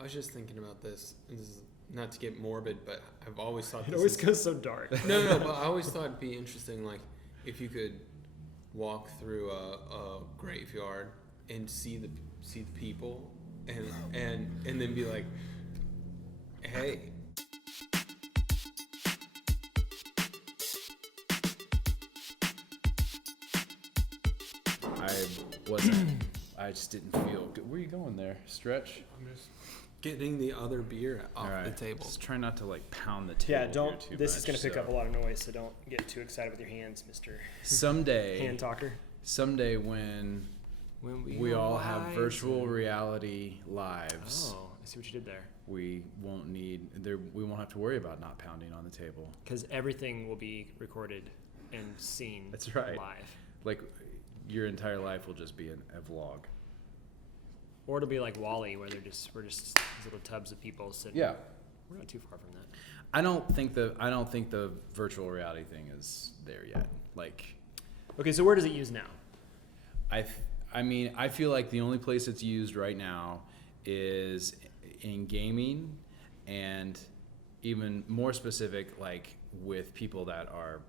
I was just thinking about this. This is not to get morbid, but I've always thought It always goes so dark. No, but I always thought it'd be interesting, like, if you could walk through a graveyard and see the people and then be like, hey. I just didn't feel good. Where are you going there? Stretch? I'm just getting the other beer off the table. Just try not to like pound the table. Yeah, don't. Too This much, is going to pick up a lot of noise, so don't get too excited with your hands, Mr. Someday, hand talker. Someday when we all have virtual reality lives. Oh, I see what you did there. We won't have to worry about not pounding on the table. Because everything will be recorded and seen. That's right. Live. Like your entire life will just be a vlog. Or it'll be like Wall-E, where we're just these little tubs of people sitting. Yeah. We're not too far from that. I don't think the virtual reality thing is there yet. Like, okay, so where does it use now? I mean, I feel like the only place it's used right now is in gaming, and even more specific, like with people that are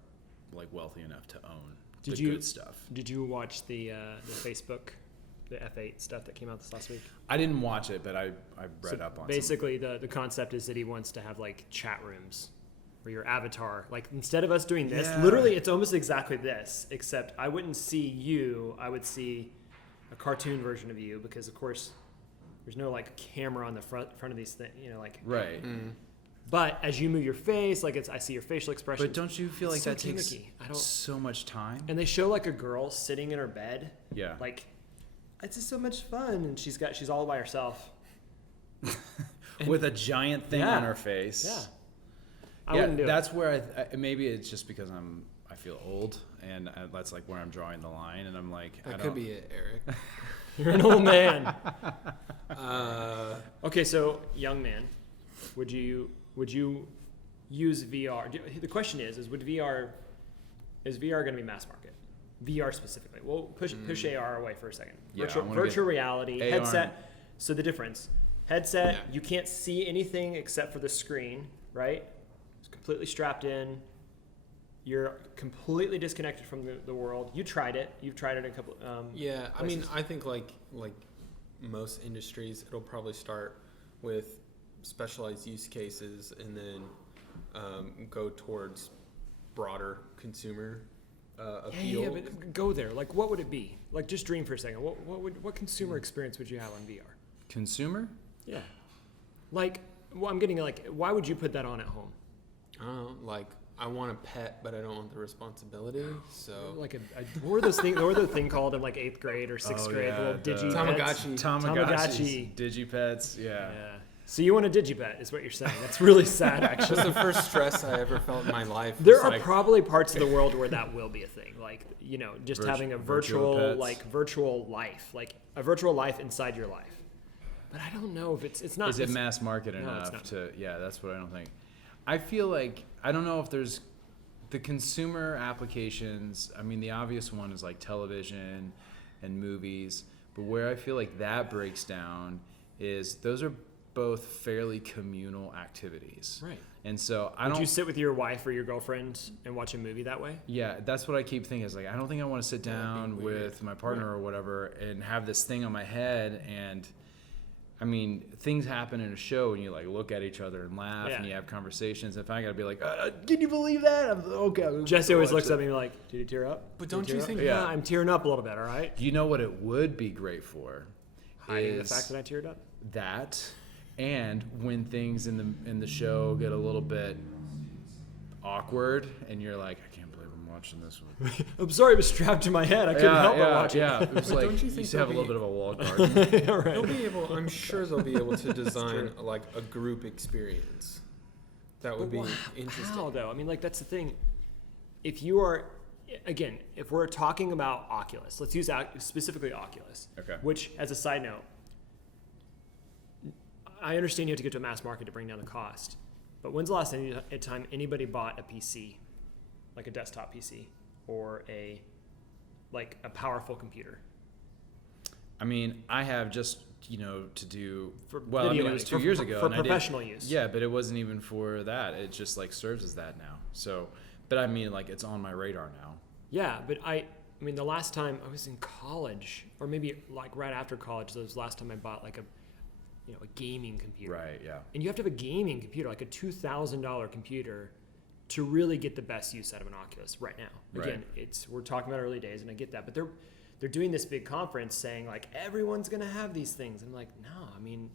like wealthy enough to own good stuff. Did you watch the Facebook, the F8 stuff that came out this last week? I didn't watch it, but I read up on it. Basically, the concept is that he wants to have like chat rooms where your avatar, like instead of us doing this, literally it's almost exactly this, except I wouldn't see you, I would see a cartoon version of you, because of course there's no like camera on the front of these things, like. Right. Mm. But as you move your face, like I see your facial expression. But don't you feel like so that takes gimmicky. so much time? And they show like a girl sitting in her bed. Yeah. Like, it's just so much fun, and she's all by herself. With a giant thing on her face. Yeah. I wouldn't do that's it. where maybe it's just because I feel old, and that's like where I'm drawing the line, and I'm like, that could be it, Eric. You're an old man. Okay, so young man, would you use VR? The question is is VR going to be mass market? VR specifically. We'll push AR away for a second. Yeah, virtual reality, AR. headset. So the difference, headset, you can't see anything except for the screen, right? It's completely strapped in. You're completely disconnected from the world. You tried it. You've tried it a couple. Yeah, places. I mean, I think like most industries, it'll probably start with specialized use cases and then go towards broader consumer appeal. Yeah, but go there. Like, what would it be? Like, just dream for a second. What consumer experience would you have on VR? Consumer? Yeah. Like, well, I'm getting like, why would you put that on at home? I don't know, like, I want a pet, but I don't want the resresponsibility. So Like what were those things? What were the thing called in like 8th grade or 6th grade? Yeah, Little digi Tamagotchi. Digipets, yeah. So you want a digipet is what you're saying. That's really sad, actually. That's the first stress I ever felt in my life. There are probably parts of the world where that will be a thing. Like, just having a virtual life, like a virtual life inside your life. But I don't know if it's not. Is it mass market enough to? Yeah, that's what I don't think. I feel like I don't know if there's the consumer applications. I mean, the obvious one is like television and movies, but where I feel like that breaks down is those are both fairly communal activities. Right. And so Would you sit with your wife or your girlfriend and watch a movie that way? Yeah, that's what I keep thinking is like, I don't think I want to sit down with my partner or whatever and have this thing on my head. And I mean, things happen in a show and you like look at each other and laugh and you have conversations. If I got to be like, can you believe that? I'm okay. Jesse always looks at me like, did you tear up? But don't you think? Yeah, I'm tearing up a little bit, all right? You know what it would be great for? Hiding the fact that I teared up? That, and when things in the show get a little bit awkward and you're like, I can't believe I'm watching this one. I'm sorry, it was strapped to my head. I couldn't help but watch it. Yeah, it was like, don't you you think used to have a they'll little bit of a wall garden. Right. They'll be able. I'm sure they'll be able to design like a group experience. That would be interesting. How though? I mean, like that's the thing. If you are, again, if we're talking about Oculus, let's use specifically Oculus. Okay. Which, as a side note, I understand you have to get to a mass market to bring down the cost. But when's the last time anybody bought a PC, like a desktop PC, or a powerful computer? I mean, I have just to do, For well, I mean, video it was editing, 2 years ago. for and I did- professional use. Yeah, but it wasn't even for that. It just like serves as that now. So, but I mean, like it's on my radar now. Yeah, but I mean, the last time I was in college, or maybe like right after college, that was the last time I bought like a gaming computer. Right, yeah. And you have to have a gaming computer, like a $2,000 computer, to really get the best use out of an Oculus right now. Again, we're talking about early days, and I get that, but they're doing this big conference saying like everyone's gonna have these things. And I'm like, no, I mean,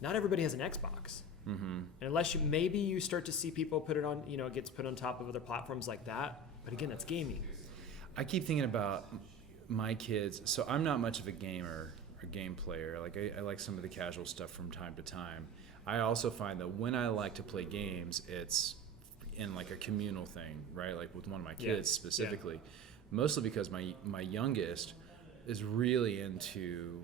not everybody has an Xbox. Mm-hmm. And unless maybe you start to see people put it on, it gets put on top of other platforms like that. But again, that's gaming. I keep thinking about my kids. So I'm not much of a gamer or game player. Like I like some of the casual stuff from time to time. I also find that when I like to play games, it's in like a communal thing, right? Like with one of my kids specifically, mostly because my youngest is really into,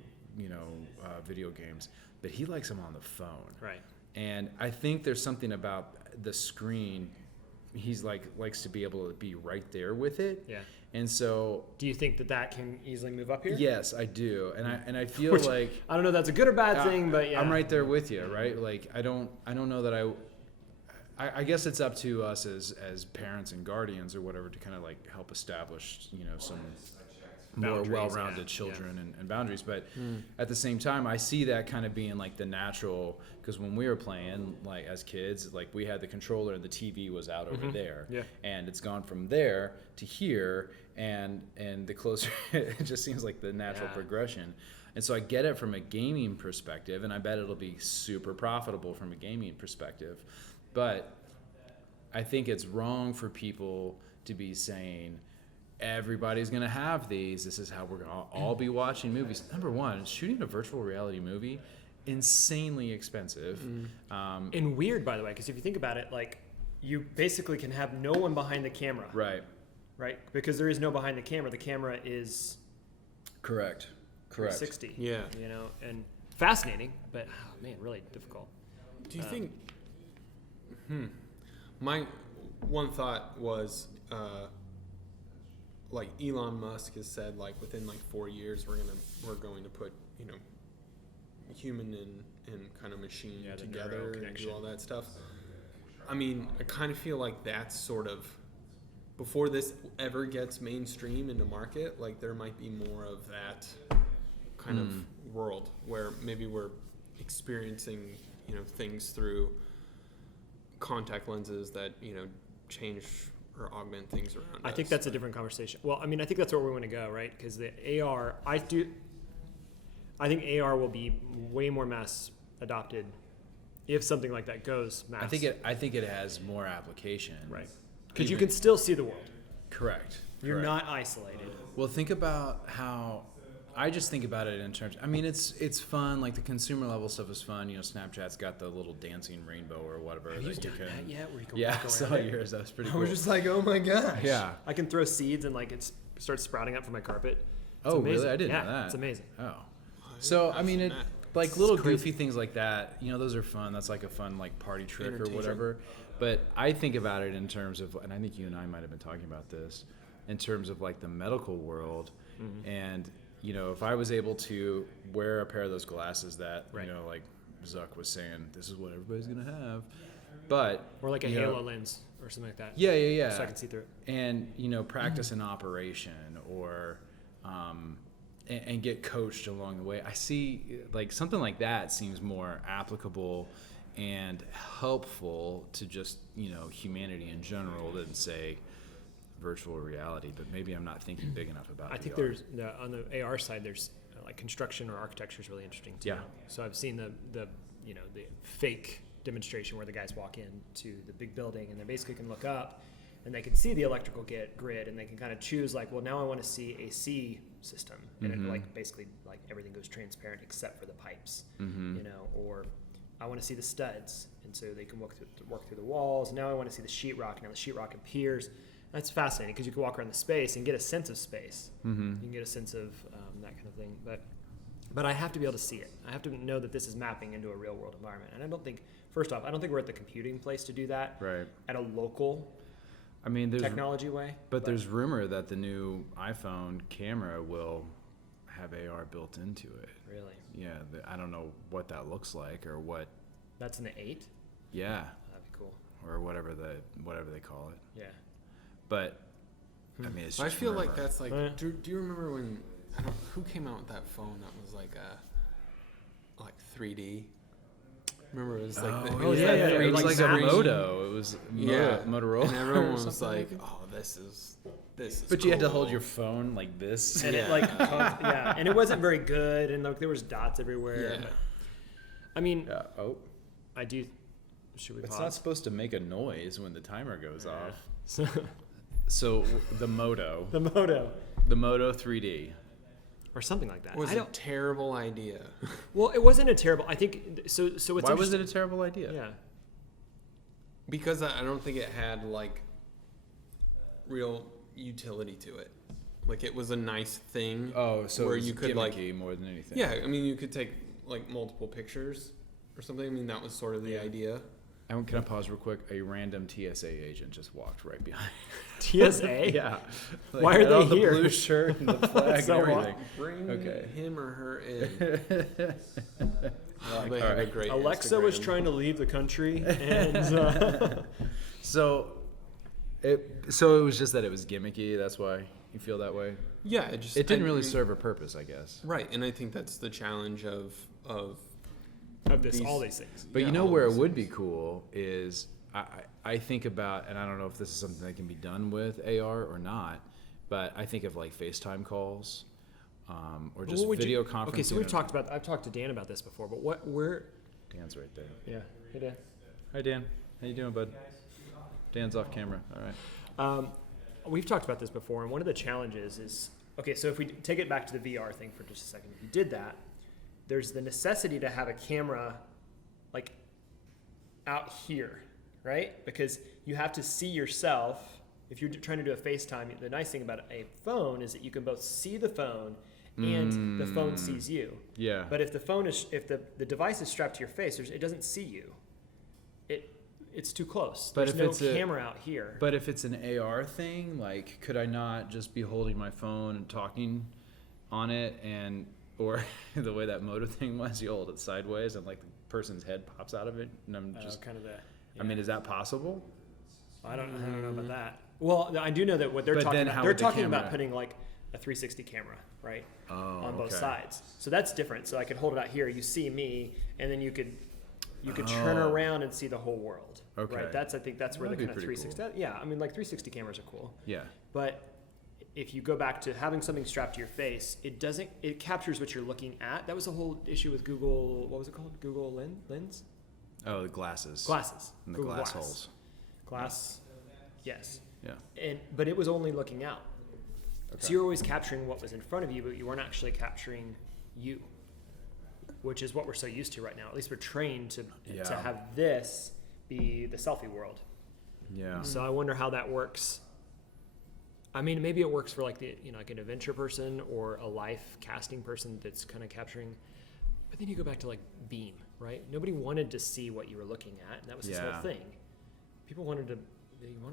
video games, but he likes them on the phone. Right. And I think there's something about the screen. He's likes to be able to be right there with it. Yeah. And so, do you think that can easily move up here? yes, I do. And I feel like I don't know if that's a good or bad thing, but yeah. I'm right there with you, right? Like I don't know that I guess it's up to us as parents and guardians or whatever to kind of like help establish, some more Boundaries, well-rounded children and boundaries. But at the same time, I see that kind of being like the natural, because when we were playing, like as kids, like we had the controller and the TV was out over there. Yeah. And it's gone from there to here, and the closer, it just seems like the natural progression. And so I get it from a gaming perspective, and I bet it'll be super profitable from a gaming perspective. But I think it's wrong for people to be saying, everybody's going to have these. This is how we're going to all be watching movies. Number one, shooting a virtual reality movie, insanely expensive. And weird, by the way, because if you think about it, like you basically can have no one behind the camera. Right. Right? Because there is no behind the camera. The camera is Correct. 360. Yeah. And fascinating, but man, really difficult. Do you think? My one thought was, like Elon Musk has said, like within like 4 years we're going to put human and kind of machine the together neuro and do connection. all that stuff. I mean, I kind of feel like that's sort of before this ever gets mainstream into market. Like there might be more of that kind of world where maybe we're experiencing things through contact lenses that change or augment things around I us. think that's a different conversation. Well, I mean, I think that's where we want to go, right? Because the AR, I think AR will be way more mass adopted if something like that goes mass. I think it has more application. Right. Because you can still see the world. Correct. You're not isolated. Well, think about how I just think about it in terms. I mean, it's fun. Like the consumer level stuff is fun. Snapchat's got the little dancing rainbow or whatever. Have you that done can, that yet? Where you can yeah, walk I saw around it? yours. That was pretty I cool. was just like, oh my gosh. Yeah. I can throw seeds and like it starts sprouting up from my carpet. It's Oh, amazing. really? I didn't yeah, know that. It's amazing. Oh. So I mean, I've seen that. like little goofy things like that. Those are fun. That's like a fun like party trick or Entertainment. whatever. But I think about it in terms of, and I think you and I might have been talking about this, in terms of like the medical world, and if I was able to wear a pair of those glasses that like Zuck was saying, this is what everybody's gonna have, but Or like a halo lens or something like that. yeah, So I can see through it. and practice an operation or and get coached along the way. I see like something like that seems more applicable and helpful to just humanity in general than say virtual reality. But maybe I'm not thinking big enough about it. I think there's on the AR side, there's like construction or architecture is really interesting too. Yeah. So I've seen the fake demonstration where the guys walk into the big building and they basically can look up and they can see the electrical grid and they can kind of choose like, well, now I want to see a C system and it like basically like everything goes transparent except for the pipes, or I want to see the studs, and so they can work through the walls. Now I want to see the sheetrock. Now the sheetrock appears. That's fascinating because you can walk around the space and get a sense of space. You can get a sense of that kind of thing. But I have to be able to see it. I have to know that this is mapping into a real world environment. And I don't think, first off, we're at the computing place to do that. Right. At a local I mean, there's technology way. but there's rumor that the new iPhone camera will have AR built into it. Really? Yeah, I don't know what that looks like or what. That's an 8? Yeah. That'd be cool. Or whatever they call it. Yeah. But I mean, it's I just feel rumor. like that's like. Do you remember when? Who came out with that phone that was like 3D? Remember it was like it was like a Moto. It was Motorola. And everyone was like, "Oh, this is." But cool. you had to hold your phone like this. And it and it wasn't very good, and like there was dots everywhere. Yeah. I mean, I do. Should we? It's pause? not supposed to make a noise when the timer goes off. So, So the Moto. the Moto. The Moto 3D. Or something like that. It was a terrible idea. Well, it wasn't a terrible. I think so. So it's Why was it a terrible idea? Yeah. Because I don't think it had like real utility to it. Like it was a nice thing. Oh, so where it was you could gimmicky more than anything. Yeah, I mean you could take like multiple pictures or something. I mean that was sort of the idea. Can I pause real quick? A random TSA agent just walked right behind. TSA? Yeah. Like, Why are they the here? blue shirt and the flag So and everything. Bring him or her in. They have a great Alexa Instagram. was trying to leave the country, and So it was just that it was gimmicky. That's why you feel that way. Yeah, It didn't really serve a purpose, I guess. Right, and I think that's the challenge of all these things. But Yeah, you know all where it these would be cool is I think about, and I don't know if this is something that can be done with AR or not, but I think of like FaceTime calls, or just video conferencing. Okay, so I've talked to Dan about this before, but Dan's right there. Yeah. Hey, Dan. Hi, Dan. How you doing, bud? Dan's off camera. All right. We've talked about this before, and one of the challenges is, okay, so if we take it back to the VR thing for just a second, if you did that, there's the necessity to have a camera like out here, right? Because you have to see yourself. If you're trying to do a FaceTime, the nice thing about a phone is that you can both see the phone and the phone sees you. Yeah. But if the device is strapped to your face, it doesn't see you. It's too close. But There's if it's no camera out here. But if it's an AR thing, like, could I not just be holding my phone and talking on it, or the way that Moto thing was, you hold it sideways and like the person's head pops out of it, and I'm just kind of that. I mean, is that possible? I don't know about that. Well, I do know that what they're But talking then about. how They're would the talking about camera- putting like a 360 camera, right, on both okay. sides. So that's different. So I could hold it out here. You see me, and then you could turn around and see the whole world. Okay. Right. I think that's where That'd the be kind of pretty 360. Yeah. I mean, like 360 cameras are cool. Yeah. But if you go back to having something strapped to your face, it captures what you're looking at. That was the whole issue with Google. What was it called? Google Lens? Oh, the glasses. Glasses. And the Google glass Glass. holes. Glass. Yes. Yeah. But it was only looking out. Okay. So you're always capturing what was in front of you, but you weren't actually capturing you, which is what we're so used to right now. At least we're trained to have this be the selfie world. Yeah. So I wonder how that works. I mean, maybe it works for like like an adventure person or a life casting person that's kind of capturing. But then you go back to like Beam, right? Nobody wanted to see what you were looking at, and that was this whole thing. People want to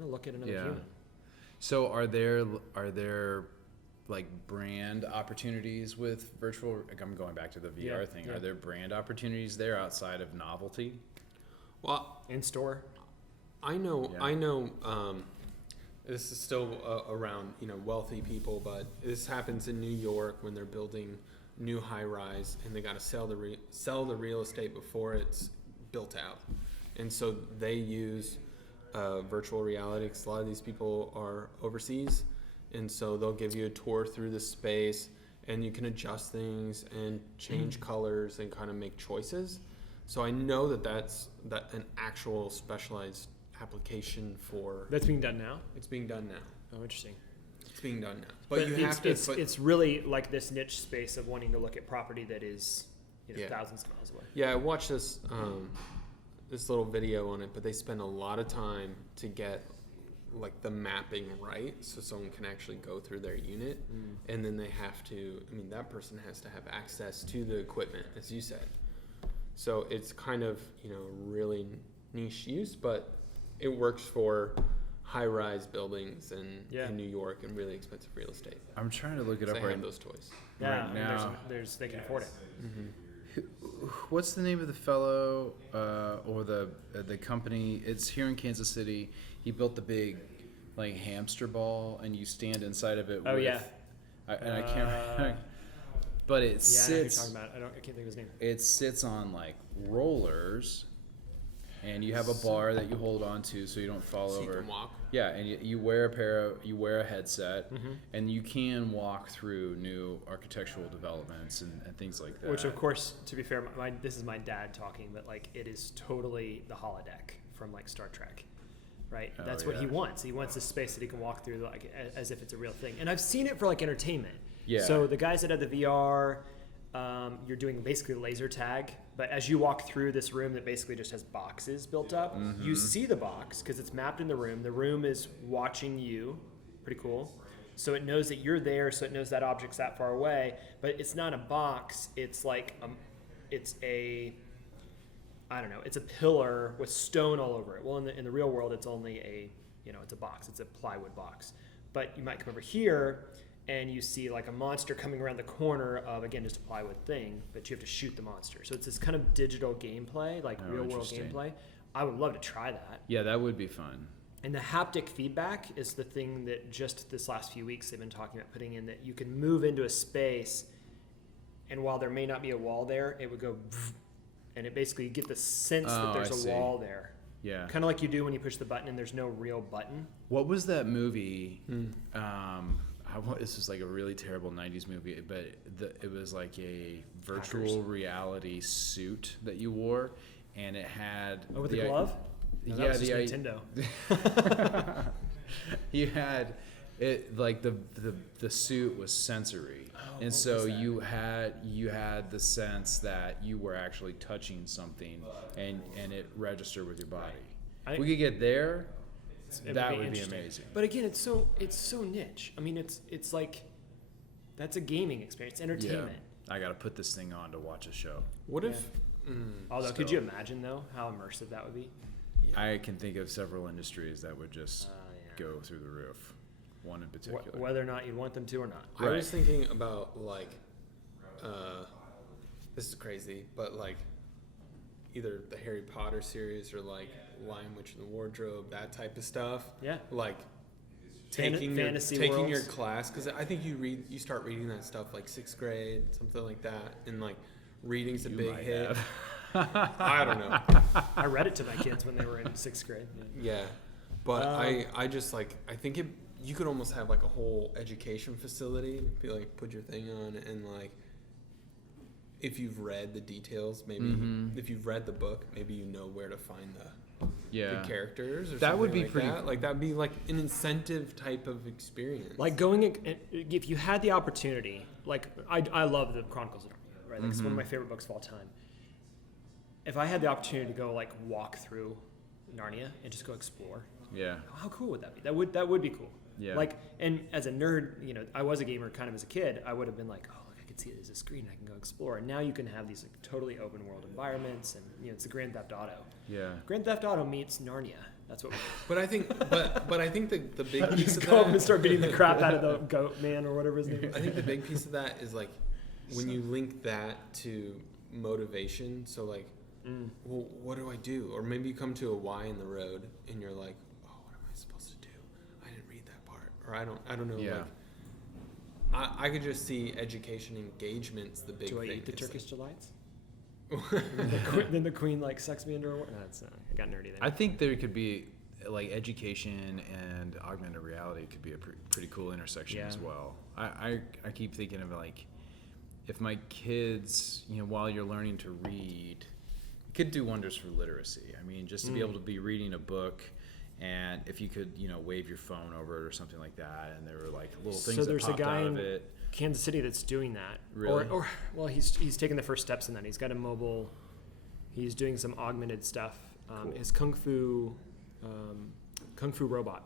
look at another human. So are there like brand opportunities with virtual? Like, I'm going back to the VR thing. Yeah. Are there brand opportunities there outside of novelty? Well, In store. I know. This is still around wealthy people, but this happens in New York when they're building new high rise, and they got to sell the real estate before it's built out, and so they use virtual reality. 'Cause a lot of these people are overseas, and so they'll give you a tour through the space, and you can adjust things and change colors and kind of make choices. So I know that's an actual specialized application for. That's being done now. It's being done now. Oh, interesting. It's being done now. But you have to. It's really like this niche space of wanting to look at property that is thousands of miles away. Yeah, I watched this little video on it, but they spend a lot of time to get like the mapping right, so someone can actually go through their unit, and then they have to. I mean, that person has to have access to the equipment, as you said. So it's kind of really niche use, but it works for high-rise buildings Yeah. in New York and really expensive real estate. I'm trying to look it up They right have those toys. Yeah, right I mean, now. they can afford it. What's the name of the fellow or the company? It's here in Kansas City. He built the big like hamster ball, and you stand inside of it. Oh with, yeah. I can't. But it Yeah, I know who you're sits. talking about. I can't think of his name. It sits on like rollers, and you have a bar that you hold on to so you don't fall So you over. can walk. Yeah, and you wear a headset, and you can walk through new architectural developments and things like that. Which, of course, to be fair, this is my dad talking, but like it is totally the holodeck from like Star Trek, right? Oh, That's what he yeah. wants. He wants a space that he can walk through like as if it's a real thing. And I've seen it for like entertainment. Yeah. So the guys that had the VR, you're doing basically laser tag, but as you walk through this room that basically just has boxes built up, you see the box because it's mapped in the room. The room is watching you. Pretty cool. So it knows that you're there, so it knows that object's that far away, but it's not a box. It's like it's a pillar with stone all over it. Well, in the real world, it's only it's a box. It's a plywood box. But you might come over here and you see like a monster coming around the corner of, again, just a plywood thing, but you have to shoot the monster. So it's this kind of digital gameplay, like real world interesting. gameplay. I would love to try that. Yeah, that would be fun. And the haptic feedback is the thing that just this last few weeks they've been talking about putting in, that you can move into a space, and while there may not be a wall there, it would go, and it basically you get the sense that there's I a see. wall there. Yeah. Kind of like you do when you push the button and there's no real button. What was that movie? This was like a really terrible 90s movie, but it was like a virtual Hackers. reality suit that you wore, and it had... Oh, with the glove? No, that Yeah, was just Nintendo. You had it like the suit was sensory, and what so was that? you had the sense that you were actually touching something, and it registered with your body. I- If we could get there, It that would be interesting. amazing. But again, it's so niche. I mean, it's like that's a gaming experience, entertainment. Yeah, I got to put this thing on to watch a show. What if? Although, could you imagine though how immersive that would be? I can think of several industries that would just Yeah. go through the roof. One in particular. Whether or not you'd want them to or not. I was thinking about like, this is crazy, but like, either the Harry Potter series or like Lion, Witch, and the Wardrobe, that type of stuff. Yeah. Like Fantasy taking your worlds. class, because I think you start reading that stuff like 6th grade, something like that, and like reading's a big might hit. have. I don't know. I read it to my kids when they were in 6th grade. Yeah. Yeah, but I just like, I think you could almost have like a whole education facility. Be like, put your thing on, and like, if you've read the details, maybe if you've read the book, maybe you know where to find the characters. Or That would something be pretty that. Like that'd be like an incentive type of experience. Like if you had the opportunity, like I love the Chronicles of Narnia, right? Like it's one of my favorite books of all time. If I had the opportunity to go like walk through Narnia and just go explore, Yeah. how cool would that be? That would be cool. Yeah. Like, and as a nerd, I was a gamer kind of as a kid. I would have been like, oh, look, I can see it as a screen. I can go explore. And now you can have these like totally open world environments, and it's a Grand Theft Auto. Yeah. Grand Theft Auto meets Narnia. That's what. But I think, but I think the big piece of Go up and that. start beating the crap out of the goat man or whatever his name is. I think the big piece of that is like when you link that to motivation. So like, well, what do I do? Or maybe you come to a Y in the road and you're like, oh, what am I supposed to do? I didn't read that part, or I don't know. Yeah. Like, I could just see education engagements the big Do I thing. eat the It's Turkish delights? like- Then the queen like sucks me into her. No, that's not. I got nerdy there. I think there could be like education and augmented reality could be a pretty cool intersection as Yeah. well. I keep thinking of like, if my kids, while you're learning to read, it could do wonders for literacy. I mean, just to be able to be reading a book, and if you could, wave your phone over it or something like that, and there were like little things So that there's a popped guy out of in it. Kansas City that's doing that. Really? Or well, he's taking the first steps in that. He's got a mobile. He's doing some augmented stuff. Cool. His kung fu robot.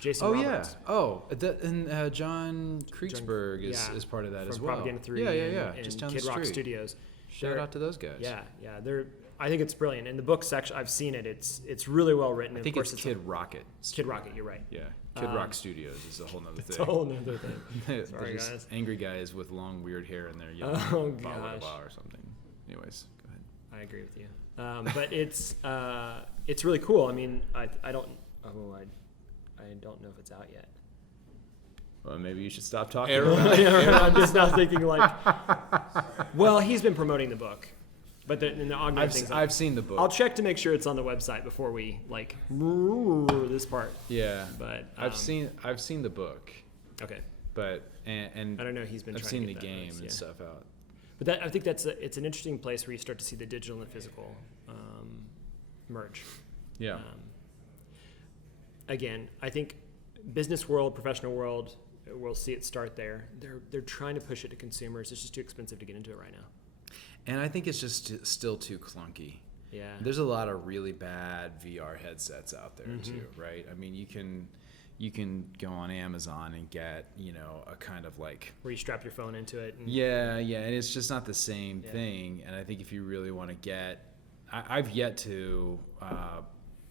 Jason Oh Roberts. yeah. Oh, and John Kriegsberg is part of that from as well. Propaganda 3 Yeah. and Just down Kid the Rock street. Studios. Shout out to those guys. Yeah. They're I think it's brilliant. In the book section, I've seen it. It's really well written. I think it's Kid Rocket. Kid Rocket, you're right. Yeah, Kid Rock Studios is a whole nother thing. It's a whole nother thing. They're Sorry, just guys. angry guys with long, weird hair and they're yelling Oh, blah, blah, gosh. blah, or something. Anyways, go ahead. I agree with you. But it's really cool. I mean, I don't know if it's out yet. Well, maybe you should stop talking. I'm just now thinking like, well, he's been promoting the book, but in the augmented things. I've seen the book. I'll check to make sure it's on the website before we like this part. Yeah, but I've seen the book. Okay, but and I don't know. He's been. I've trying seen to the get that game voice, and yeah. stuff out. But I think it's an interesting place where you start to see the digital and the physical merge. Yeah. Again, I think business world, professional world, we'll see it start there. They're trying to push it to consumers. It's just too expensive to get into it right now. And I think it's just still too clunky. Yeah. There's a lot of really bad VR headsets out there too, right? I mean, you can go on Amazon and get, a kind of like where you strap your phone into it. And yeah, and it's just not the same thing. And I think if you really want to get, I've yet to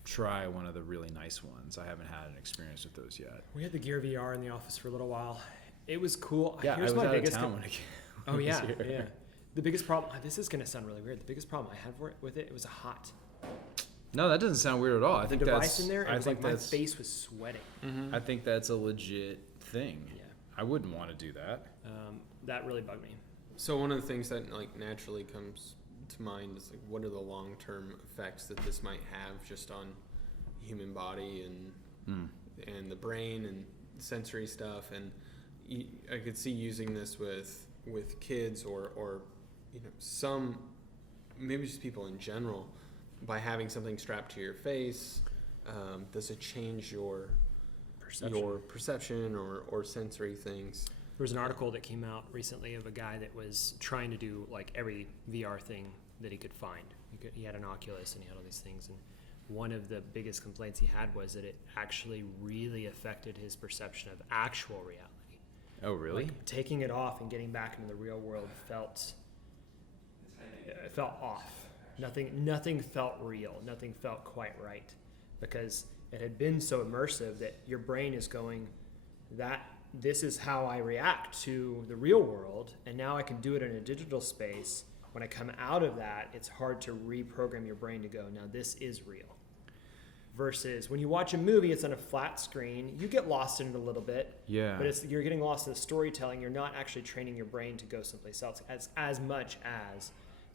try one of the really nice ones. I haven't had an experience with those yet. We had the Gear VR in the office for a little while. It was cool. Yeah, Here's I was my out biggest of town when it Oh was yeah, here. yeah. The biggest problem. This is gonna sound really weird. The biggest problem I had with it was hot. No, that doesn't sound weird at all. I think the device that's in there. It I was think like my that's face was sweating. I think that's a legit thing. Yeah. I wouldn't want to do that. That really bugged me. So one of the things that like naturally comes to mind is like, what are the long-term effects that this might have just on human body and the brain and sensory stuff? And I could see using this with kids or some, maybe just people in general, by having something strapped to your face. Does it change your perception or sensory things? There was an article that came out recently of a guy that was trying to do like every VR thing that he could find. He had an Oculus and he had all these things, and one of the biggest complaints he had was that it actually really affected his perception of actual reality. Oh, really? Like, taking it off and getting back into the real world felt off. Nothing felt real. Nothing felt quite right, because it had been so immersive that your brain is going, that this is how I react to the real world, and now I can do it in a digital space. When I come out of that, it's hard to reprogram your brain to go, now this is real. Versus when you watch a movie, it's on a flat screen. You get lost in it a little bit. Yeah. But you're getting lost in the storytelling. You're not actually training your brain to go someplace else as much as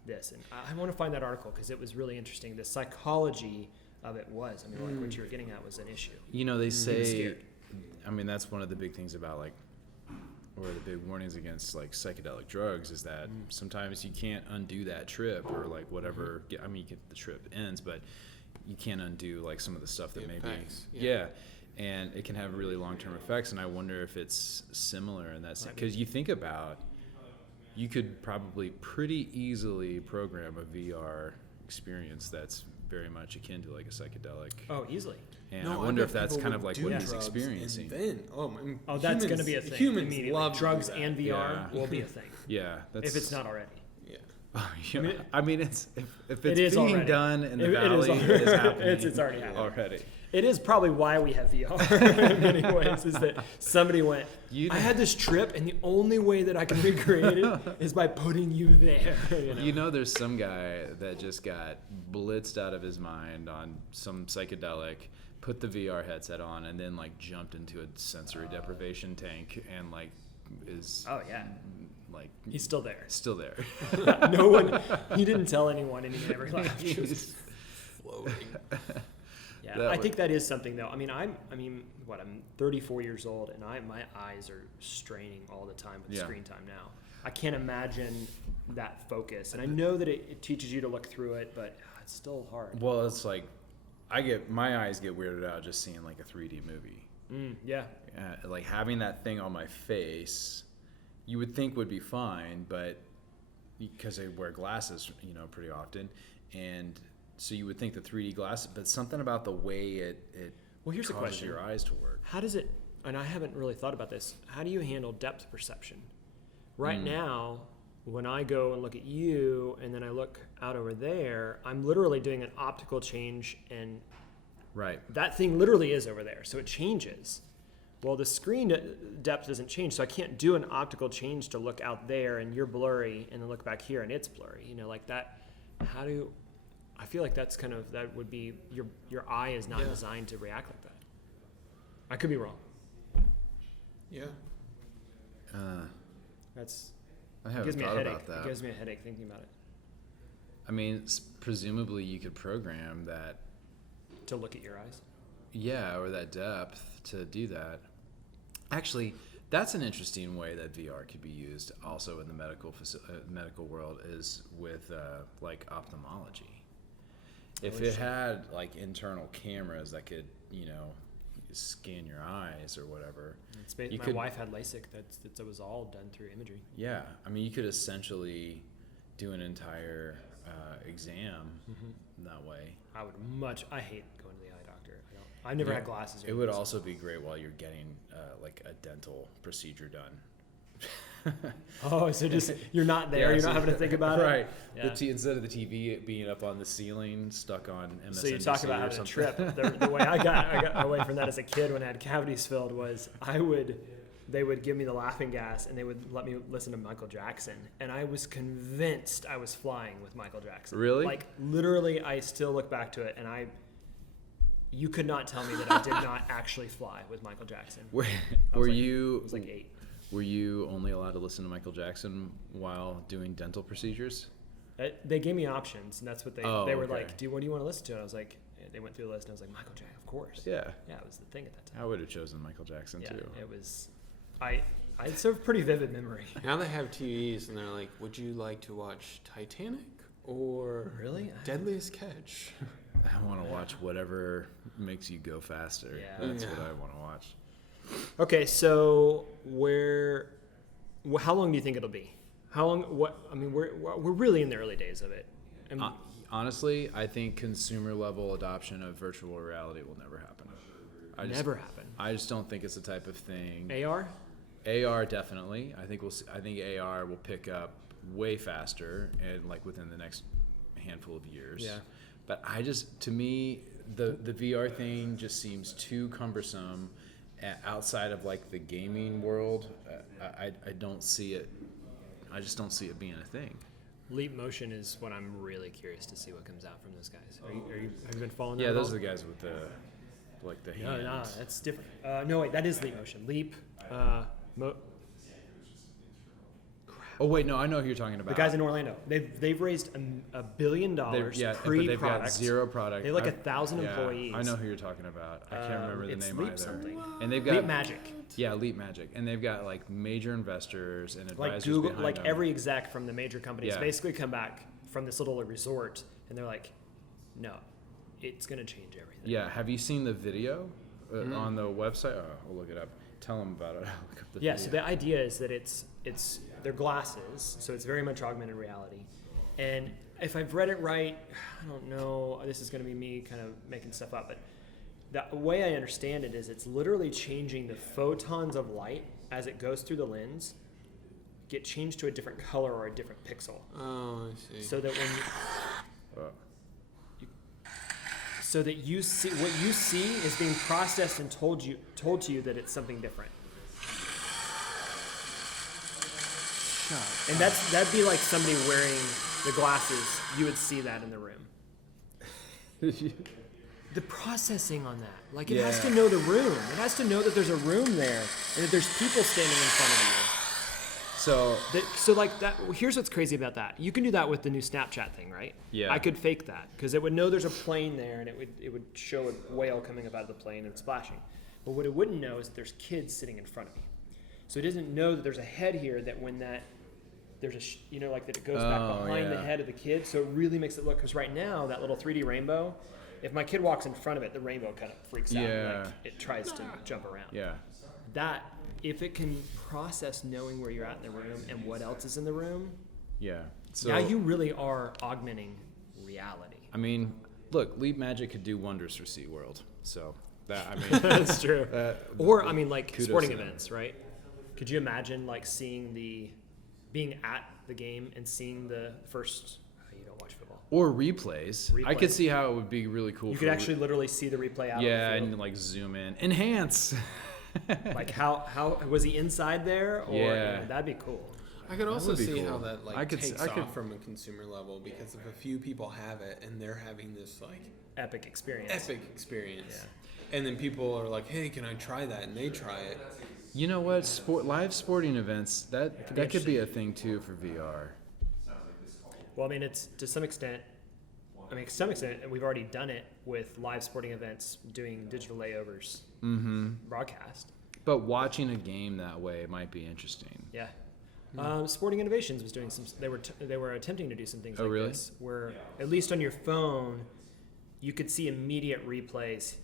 this. And I want to find that article because it was really interesting. The psychology of it was. I mean, like what you were getting at was an issue. They say, scared. I mean, that's one of the big things about like, or the big warnings against like psychedelic drugs is that sometimes you can't undo that trip or like whatever. I mean, you get the trip ends, but you can't undo like some of the stuff that maybe, and it can have really long-term effects. And I wonder if it's similar in that sense, because you think about, you could probably pretty easily program a VR experience that's very much akin to like a psychedelic. Oh, easily. And I wonder if that's kind of like what he's experiencing. That's going to be a thing. Humans love drugs and VR will be a thing. Yeah, if it's not already. Yeah. I mean, it's if It it's is being already. done in the It is valley, already. it is happening. It's already happening. Already. It is probably why we have VR in many ways, is that somebody went, I had this trip, and the only way that I can recreate it is by putting you there. There's some guy that just got blitzed out of his mind on some psychedelic, put the VR headset on, and then like jumped into a sensory deprivation tank and like is like he's still there. Still there. No one. He didn't tell anyone, and he never left. He's floating. Yeah, I think that is something though. I mean, I'm 34 years old, and my eyes are straining all the time with screen time now. I can't imagine that focus, and I know that it teaches you to look through it, but it's still hard. Well, it's like my eyes get weirded out just seeing like a 3D movie. Like having that thing on my face, you would think would be fine, but because I wear glasses, pretty often, and so you would think the 3D glasses, but something about the way it here's the causes question. your eyes to work. How does it, and I haven't really thought about this, how do you handle depth perception? Right now, when I go and look at you and then I look out over there, I'm literally doing an optical change, and Right. that thing literally is over there. So it changes. Well, the screen depth doesn't change, so I can't do an optical change to look out there and you're blurry and then look back here and it's blurry. You know, like that. I feel like that's kind of, that would be, your eye is not designed to react like that. I could be wrong. Yeah. That's, I it haven't gives me a thought headache. about that. It gives me a headache thinking about it. I mean, presumably you could program that. To look at your eyes. Yeah, or that depth to do that. Actually, that's an interesting way that VR could be used also in the medical world, is with like ophthalmology. If it had like internal cameras that could, you know, scan your eyes or whatever. My wife had LASIK. That was all done through imagery. Yeah, I mean, you could essentially do an entire exam that way. I hate going to the eye doctor. I never had glasses. It would also be great while you're getting like a dental procedure done. Oh, so just you're not there. You're not having to think about it. Right. Yeah. Instead of the TV being up on the ceiling, stuck on MSNBC. So you talk about or having a something. trip. The way I got away from that as a kid when I had cavities filled was they would give me the laughing gas and they would let me listen to Michael Jackson, and I was convinced I was flying with Michael Jackson. Really? Like literally, I still look back to it and you could not tell me that I did not actually fly with Michael Jackson. Were I was you? like 8. Were you only allowed to listen to Michael Jackson while doing dental procedures? They gave me options, and that's what they were okay. like. What do you want to listen to? And I was like, they went through the list, and I was like, Michael Jackson, of course. Yeah. Yeah, it was the thing at that time. I would have chosen Michael Jackson Yeah, too. it was. It's a pretty vivid memory. Now they have TVs and they're like, would you like to watch Titanic or Really? Deadliest Catch? I want to watch whatever makes you go faster. Yeah. That's Yeah. what I want to watch. Okay, so how long do you think it'll be? How long? We're really in the early days of it. And Honestly, I think consumer level adoption of virtual reality will never happen. never happen. I just don't think it's the type of thing. AR? AR definitely. I think AR will pick up way faster and like within the next handful of years. Yeah. But to me, the VR thing just seems too cumbersome. Outside of like the gaming world, I don't see it. I just don't see it being a thing. Leap Motion is what I'm really curious to see what comes out from those guys. Have you been following that? Yeah, at those all? are the guys with the hands. No, that's different. No, wait, that is Leap Motion. Leap. Oh wait, no, I know who you're talking about. The guys in Orlando. They've raised $1 billion But they've got zero product. They have like 1,000 employees. I know who you're talking about. I can't remember the it's name Leap either. something. And they've got Leap Magic. Yeah, Leap Magic, and they've got like major investors and Like advisors Google, behind like them. every exec from the major companies Yeah. basically come back from this little resort and they're like, no, it's going to change everything. Yeah, have you seen the video on the website? Oh, we'll look it up. Tell them about it. I'll look up the Yeah, video. so the idea is that it's they're glasses, so it's very much augmented reality. And if I've read it right, I don't know, this is going to be me kind of making stuff up, but the way I understand it is it's literally changing the photons of light as it goes through the lens get changed to a different color or a different pixel. Oh, I see. So that when so that you see what you see is being processed and told to you that it's something different. And that'd be like somebody wearing the glasses. You would see that in the room. The processing on that, like it has to know the room. It has to know that there's a room there and that there's people standing in front of you. So like that. Here's what's crazy about that. You can do that with the new Snapchat thing, right? Yeah. I could fake that because it would know there's a plane there and it would show a whale coming up out of the plane and splashing. But what it wouldn't know is that there's kids sitting in front of me. So it doesn't know that there's a head here that when that there's like that it goes back behind the head of the kid. So it really makes it look, because right now that little 3D rainbow, if my kid walks in front of it, the rainbow kind of freaks out. Like it tries to jump around. Yeah. That, if it can process knowing where you're at in the room and what else is in the room, Yeah. So now you really are augmenting reality. I mean, look, Leap Magic could do wonders for SeaWorld. So that, I mean, That's true. Or I mean, like kudos sporting to them. events, right? Could you imagine like seeing the being at the game and seeing the first. You don't watch football. Or replays. I could see how it would be really cool. You could actually literally see the replay out. Yeah, of the field. and like zoom in, enhance. Like how was he inside there? Or Yeah. that'd be cool. I could also be see cool. how that like I could takes I could- off from a consumer level, because if a few people have it and they're having this like Epic experience. epic experience, Yeah. and then people are like, "Hey, can I try that?" and they try it. You know what? Live sporting events, that could be a thing too for VR. Well, I mean, it's to some extent. We've already done it with live sporting events, doing digital layovers, broadcast. But watching a game that way might be interesting. Yeah. Sporting Innovations was doing some. They were attempting to do some things Oh, like really? this, where at least on your phone, you could see immediate replays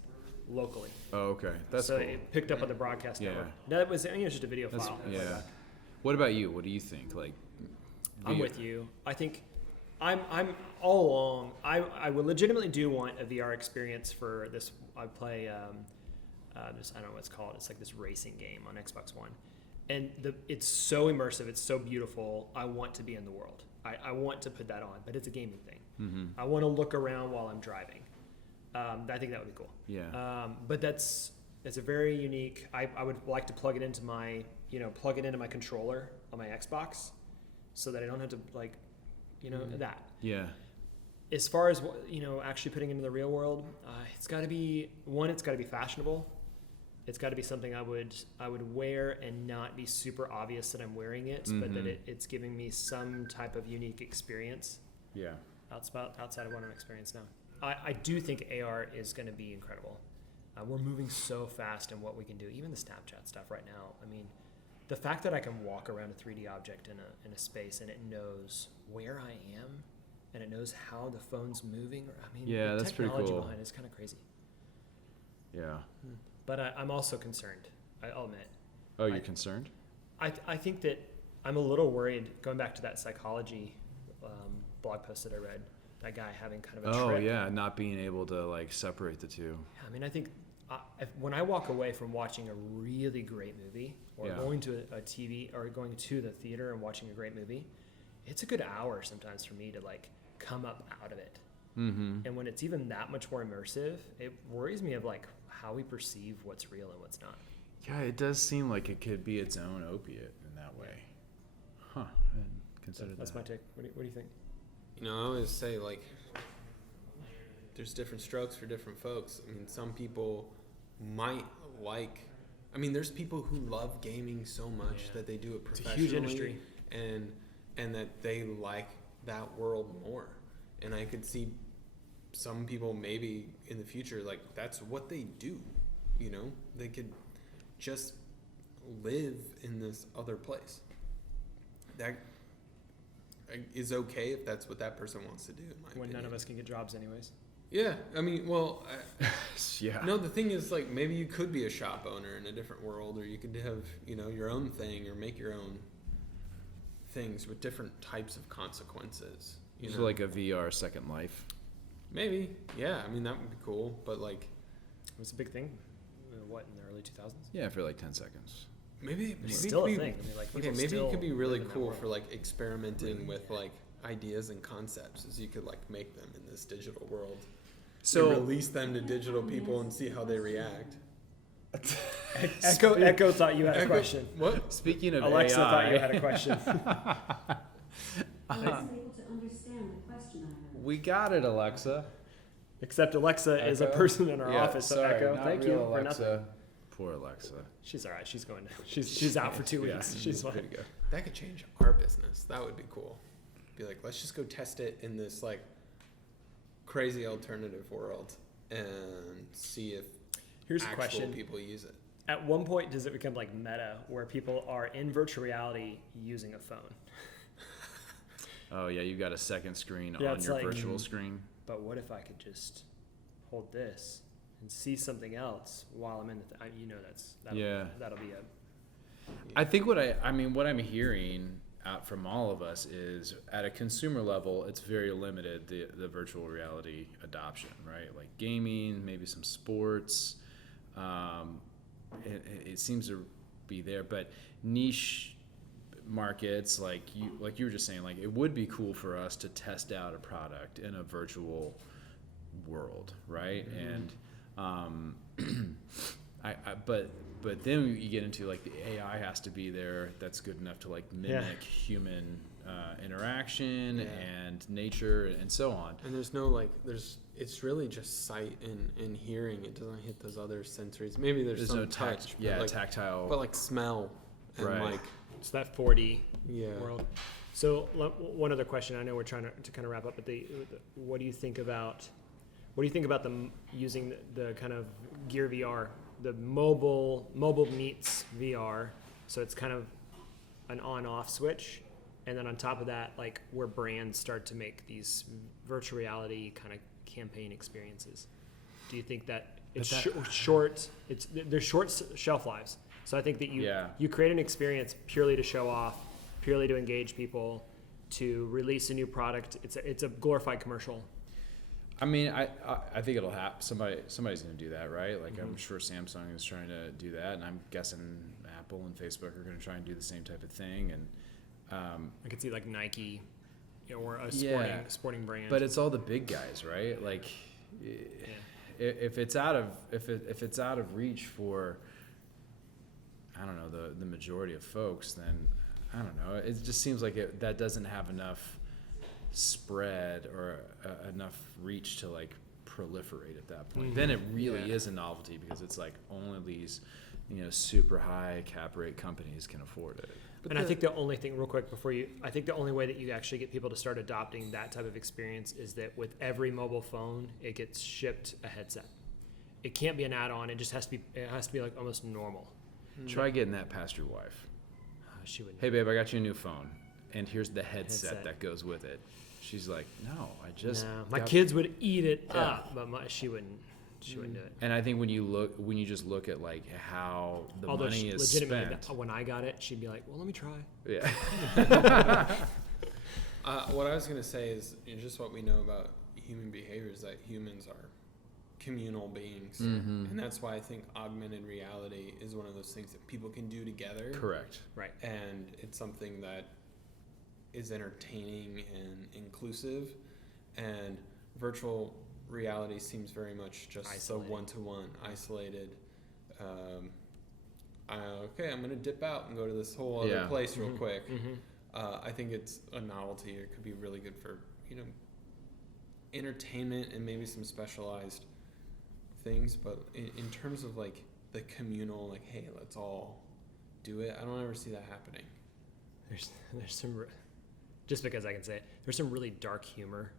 locally. Oh, okay. That's so cool. it picked up on the broadcast Yeah. network. That was just a video That's, file. yeah. What about you? What do you think? Like, I'm with you. I think I'm all along. I would legitimately do want a VR experience for this. I play this. I don't know what it's called. It's like this racing game on Xbox One, and it's so immersive. It's so beautiful. I want to be in the world. I want to put that on, but it's a gaming thing. Mm-hmm. I want to look around while I'm driving. I think that would be cool. Yeah. But it's a very unique. I would like to plug it into my controller on my Xbox, so that I don't have to that. Yeah. As far as actually putting it into the real world, it's got to be fashionable. It's got to be something I would wear and not be super obvious that I'm wearing it, but that it's giving me some type of unique experience. Yeah. Outside of what I'm experiencing now. I do think AR is going to be incredible. We're moving so fast in what we can do. Even the Snapchat stuff right now. I mean, the fact that I can walk around a 3D object in a space and it knows where I am and it knows how the phone's moving. Yeah, the that's pretty technology cool. behind it is kind of crazy. Yeah. But I'm also concerned. I'll admit. Oh, you're concerned? I think that I'm a little worried. Going back to that psychology blog post that I read, that guy having kind of a Oh, trip. yeah, not being able to like separate the two. I mean, I think when I walk away from watching a really great movie, or going to a TV, or going to the theater and watching a great movie, it's a good hour sometimes for me to like come up out of it. Mm-hmm. And when it's even that much more immersive, it worries me of like how we perceive what's real and what's not. Yeah, it does seem like it could be its own opiate in that way. Huh. I hadn't considered That's that. my take. What do you think? I always say like, there's different strokes for different folks. I mean, some people might like. I mean, there's people who love gaming so much that they do it professionally. It's a huge industry, and that they like that world more. And I could see some people maybe in the future, like that's what they do. They could just live in this other place. That is okay if that's what that person wants to do. In my When opinion. none of us can get jobs anyways. Yeah, I mean, well, Yeah. no. The thing is, like, maybe you could be a shop owner in a different world, or you could have, your own thing, or make your own things with different types of consequences. So like a VR Second Life. Maybe, yeah. I mean, that would be cool, but like, It was a big thing. What, in the early 2000s? Yeah, for like 10 seconds. maybe It's it still could a be- thing. I mean, like, Okay, people maybe it still could be really live in that cool world. for like experimenting with like ideas and concepts, as you could like make them in this digital world. So And release them to digital people and see how they react. Echo thought you had a question. What? speaking of Alexa AI, thought you had a question. I wasn't able to understand the question I had. we got it, Alexa. Except Alexa is a Echo? person in our Yeah, office. So sorry, Echo, not thank real you for Alexa. nothing. Poor Alexa. She's all right. She's going. She's out for 2 weeks. Yeah, She's good fine. to go. That could change our business. That would be cool. Be like, let's just go test it in this like crazy alternative world and see if Here's a actual question. people use it. At one point, does it become like meta, where people are in virtual reality using a phone? Oh yeah, you got a second screen Yeah, on it's your like- virtual screen. But what if I could just hold this and see something else while I'm in the? That'll be a. I think what I'm hearing out from all of us is at a consumer level, it's very limited, the virtual reality adoption, right? Like gaming, maybe some sports. It seems to be there, but niche markets, like you were just saying, like it would be cool for us to test out a product in a virtual world, right? And but then you get into like the AI has to be there that's good enough to like mimic human interaction and nature and so on. And it's really just sight and hearing. It doesn't hit those other sensories. Maybe there's some no touch, tactile, but like smell and like it's that 4D yeah. world. So one other question. I know we're trying to kind of wrap up, but what do you think about them using the kind of Gear VR, the mobile meets VR? So it's kind of an on-off switch, and then on top of that, like where brands start to make these virtual reality kind of campaign experiences. Do you think that it's short? There's short shelf lives. So I think that you create an experience purely to show off, purely to engage people, to release a new product. It's a glorified commercial. I mean, I think it'll happen. Somebody's going to do that, right? Like I'm sure Samsung is trying to do that, and I'm guessing Apple and Facebook are going to try and do the same type of thing. And I could see like Nike, or a sporting brand. But it's all the big guys, right? Like if it's out of reach for, I don't know, the majority of folks, then I don't know. It just seems like that doesn't have enough spread or enough reach to like proliferate at that point. Then it really is a novelty because it's like only these, super high cap rate companies can afford it. And I think the only thing, real quick, I think the only way that you actually get people to start adopting that type of experience is that with every mobile phone, it gets shipped a headset. It can't be an add-on. It has to be like almost normal. Try getting that past your wife. She wouldn't. Hey babe, I got you a new phone, and here's the headset that goes with it. She's like, no, my kids would eat it up, but she wouldn't do it. And I think when you just look at like how the money is spent. When I got it, she'd be like, well, let me try. Yeah. What I was going to say is just what we know about human behavior is that humans are communal beings. And that's why I think augmented reality is one of those things that people can do together. Correct. Right. And it's something that is entertaining and inclusive, and virtual reality seems very much just isolated. So one-to-one, isolated. Okay, I'm gonna dip out and go to this whole other place real quick. I think it's a novelty. It could be really good for entertainment and maybe some specialized things, but in terms of like the communal, like, hey, let's all do it, I don't ever see that happening. There's some, just because I can say it, there's some really dark humor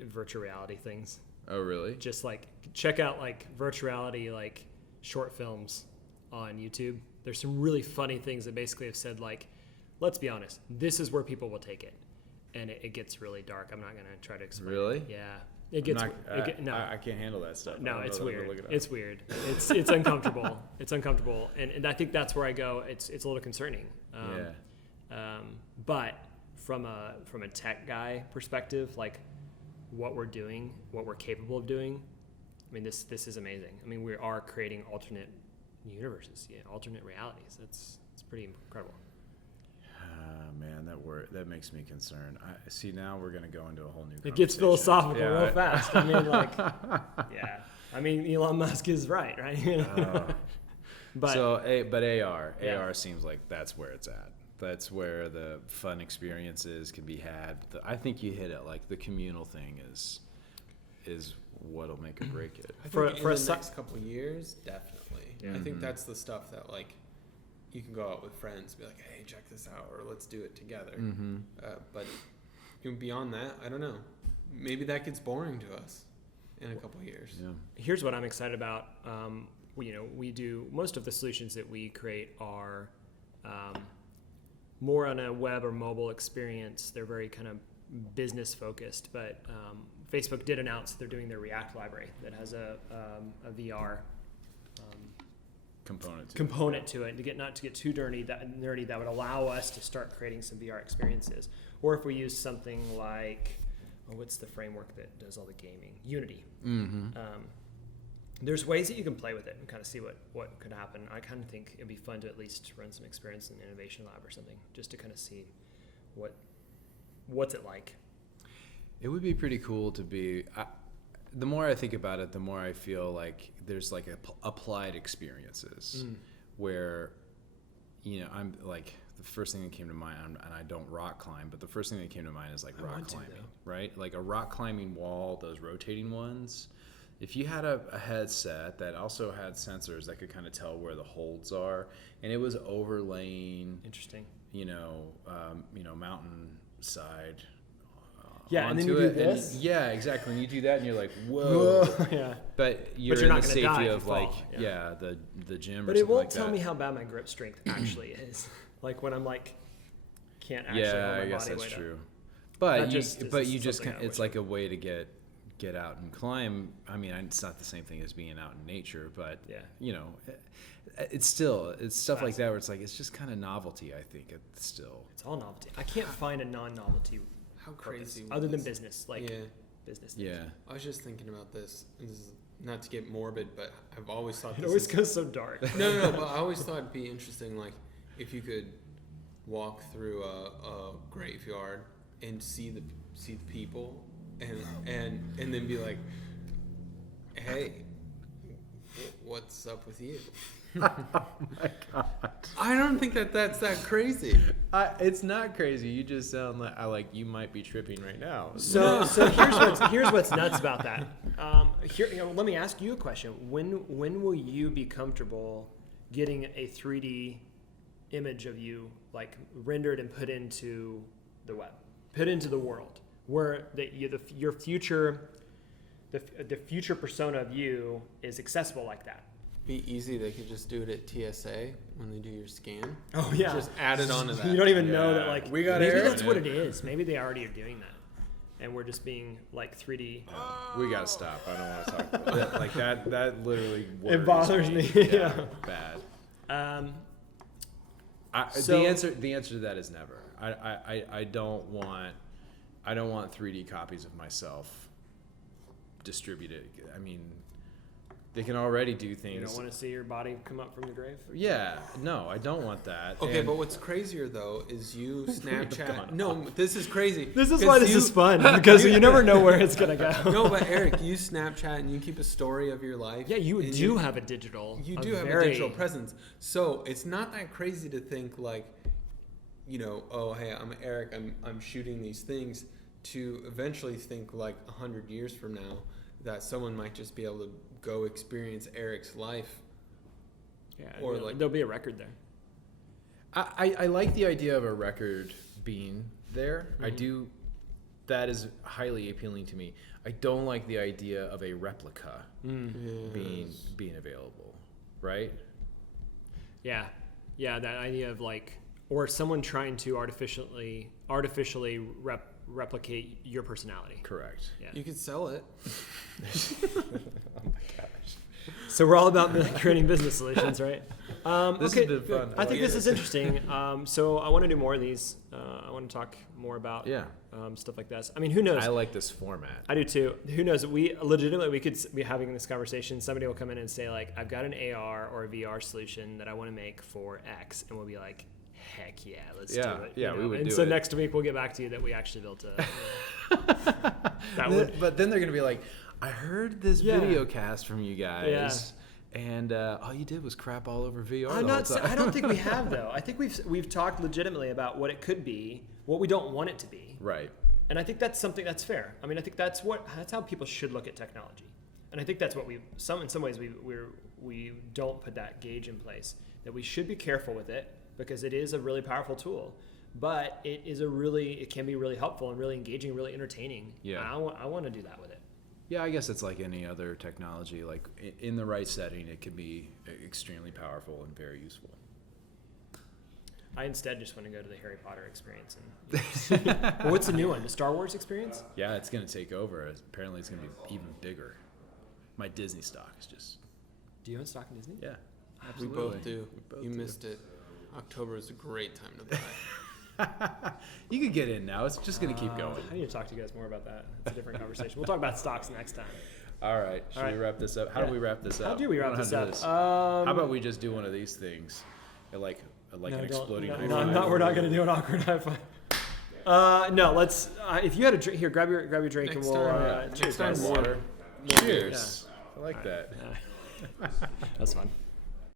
virtual reality things. Oh, really? Just like check out like virtual reality like short films on YouTube. There's some really funny things that basically have said like, let's be honest, this is where people will take it, and it gets really dark. I'm not gonna try to explain. Really? Yeah. It gets no. I can't handle that stuff. No, it's weird. It's weird. It's uncomfortable. It's uncomfortable, and I think that's where I go. It's a little concerning. But from a tech guy perspective, like what we're doing, what we're capable of doing, I mean, this is amazing. I mean, we are creating alternate universes, alternate realities. It's pretty incredible. Man, that makes me concerned. I see now we're going to go into a whole new conversation. It gets philosophical real fast. I mean, like, I mean, Elon Musk is right? But AR seems like that's where it's at. That's where the fun experiences can be had. I think you hit it. Like the communal thing is what'll make or break it. I think in the next couple of years, definitely. Yeah. I think that's the stuff that like you can go out with friends, be like, hey, check this out, or let's do it together. But beyond that, I don't know. Maybe that gets boring to us in a couple of years. Yeah. Here's what I'm excited about. We do most of the solutions that we create are more on a web or mobile experience. They're very kind of business focused, but Facebook did announce they're doing their React library that has a VR component to it, and not to get too nerdy, that would allow us to start creating some VR experiences. Or if we use something like, what's the framework that does all the gaming? Unity. there's ways that you can play with it and kind of see what could happen. I kind of think it'd be fun to at least run some experience in an innovation lab or something, just to kind of see what's it like. It would be pretty cool to be. The more I think about it, the more I feel like there's like applied experiences where, I'm like, the first thing that came to mind, and I don't rock climb, but the first thing that came to mind is like rock climbing, right? Like a rock climbing wall, those rotating ones. If you had a headset that also had sensors that could kind of tell where the holds are, and it was overlaying, Interesting. Mountainside. Yeah, and then you do this. Yeah, exactly. And you do that, and you're like, whoa. Yeah. But you're not in the gonna safety die if of you like, fall. the gym. But or it something won't like tell that. me how bad my grip strength actually is. Like when I'm like, can't actually hold Yeah, my I guess body that's weight true. up. But That you, just is but you just something I it's wish like a way to get out and climb. I mean, it's not the same thing as being out in nature, but it's stuff like that where it's like it's just kind of novelty. I think it's still. It's all novelty. I can't find a non-novelty. How crazy other than was- business, like business. Things. Yeah. I was just thinking about this. This is not to get morbid, but I've always thought It this always is, goes so dark. no, but I always thought it'd be interesting, like if you could walk through a graveyard and see the people, and then be like, hey, what's up with you? Oh my god! I don't think that's that crazy. It's not crazy. You just sound like you might be tripping right now. So here's what's nuts about that. Let me ask you a question. When will you be comfortable getting a 3D image of you like rendered and put into the web, put into the world, where your future, the future persona of you is accessible like that? Be easy. They could just do it at TSA when they do your scan. Oh yeah, Just add it onto that. You don't even know that like We got maybe Eric. that's what it is. Maybe they already are doing that, and we're just being like 3D. We gotta stop. I don't want to talk about that. Like that literally worries bothers me. Yeah, Yeah. bad. So- the answer to that is never. I don't want 3D copies of myself distributed. I mean, they can already do things. You don't want to see your body come up from the grave? Yeah, no, I don't want that. Okay, And- but what's crazier though is you Snapchat. gone No, this is crazy. This is 'Cause why this is fun, because you never know where it's going to go. No, but Eric, you Snapchat and you keep a story of your life. Yeah, you and do have a digital. You do have a digital presence. So it's not that crazy to think like, oh, hey, I'm Eric, I'm shooting these things, to eventually think like 100 years from now that someone might just be able to go experience Eric's life. Yeah, or there'll be a record there. I like the idea of a record being there. Mm-hmm. I do. That is highly appealing to me. I don't like the idea of a replica being available, right? Yeah, that idea of like, or someone trying to artificially replicate your personality. Correct. Yeah. You could sell it. Oh my gosh. So we're all about creating business solutions, right? This okay, has been fun. I think this is interesting. So I want to do more of these. I want to talk more about stuff like this. I mean, who knows? I like this format. I do too. Who knows? We could be having this conversation. Somebody will come in and say like, I've got an AR or a VR solution that I want to make for X. And we'll be like, heck yeah, let's do it. Yeah, we would and do so it. next week we'll get back to you that we actually built a... But then they're going to be like, I heard this video cast from you guys. And all you did was crap all over VR. I don't think we have though. I think we've talked legitimately about what it could be, what we don't want it to be. Right. And I think that's something that's fair. I mean, I think that's how people should look at technology. And I think that's what in some ways we don't put that gauge in place, that we should be careful with it because it is a really powerful tool, but it can be really helpful and really engaging, really entertaining. Yeah. And I want to do that with it. Yeah, I guess it's like any other technology. Like in the right setting, it can be extremely powerful and very useful. I instead just want to go to the Harry Potter experience. And well, what's the new one? The Star Wars experience? Yeah, it's going to take over. Apparently, it's going to be even bigger. My Disney stock is just... Do you own stock in Disney? Yeah, We absolutely. both do. You missed it. October is a great time to buy. You could get in now. It's just going to keep going. I need to talk to you guys more about that. It's a different conversation. We'll talk about stocks next time. All right. Should All right. we wrap this up? How do we wrap this up? How do we wrap don't know this how up? to do How about we just do one of these things, like No, an don't- exploding no, high no, five? we're not going to do an awkward high five. No, let's. If you had a drink here, grab your drink Next and we'll. time, Cheers, next time guys. water. Cheers. I like that. That's fun.